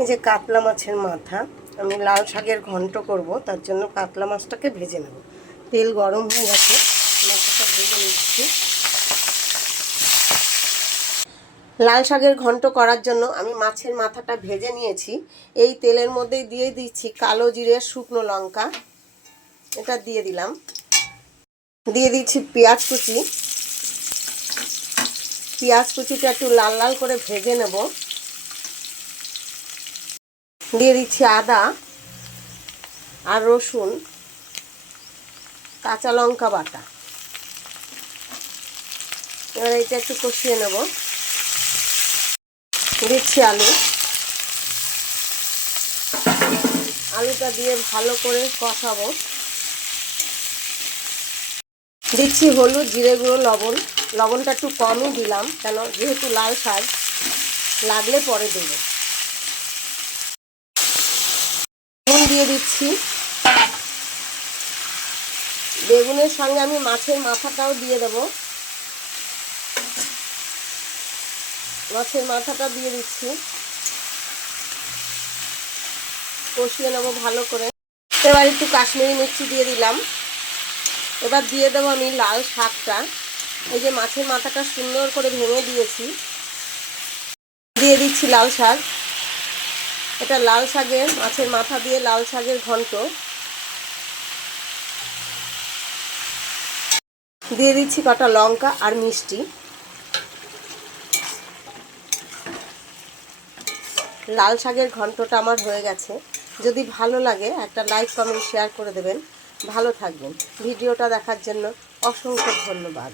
এই যে কাতলা মাছের মাথা, আমি লাল শাকের ঘন্ট করব, তার জন্য কাতলা মাছটাকে ভেজে নেব। তেল গরম হয়ে গেছে, মাথাটা ভেজে নিচ্ছি। লাল শাকের ঘন্ট করার জন্য আমি মাছের মাথাটা ভেজে নিয়েছি। এই তেলের মধ্যে দিয়ে দিচ্ছি কালো জিরে, শুকনো লঙ্কা, এটা দিয়ে দিলাম। দিয়ে দিচ্ছি পেঁয়াজ কুচি। পেঁয়াজ কুচিটা একটু লাল লাল করে ভেজে নেব। দিয়ে দিচ্ছি আদা আর রসুন, কাঁচা লঙ্কা বাটা। এবার এটা একটু কষিয়ে নেব। দিচ্ছি আলু। আলুটা দিয়ে ভালো করে কষাবো। দিচ্ছি হলুদ, জিরে গুঁড়ো, লবণ। লবণটা একটু কমই দিলাম, কেন যেহেতু লাল শাক, লাগলে পরে দেবো। নুন দিয়ে দিচ্ছি। বেগুনের সঙ্গে আমি মাছের মাথাটাও দিয়ে দেব। মাছের মাথাটা দিয়ে দিচ্ছি, কষিয়ে নেব ভালো করে। এবার একটু কাশ্মীরি মির্চি দিয়ে দিলাম। এবার দিয়ে দেবো আমি লাল শাকটা। এই যে মাছের মাথাটা সুন্দর করে ভেঙে দিয়েছি, দিয়ে দিচ্ছি লাল শাক। এটা লাল শাকের, মাছের মাথা দিয়ে লাল শাকের ঘন্ট। দিয়ে দিচ্ছি কটা লঙ্কা আর মিষ্টি। লাল শাকের ঘন্টটা আমার হয়ে গেছে। যদি ভালো লাগে একটা লাইক, কমেন্ট, শেয়ার করে দেবেন। ভালো থাকবেন। ভিডিওটা দেখার জন্য অসংখ্য ধন্যবাদ।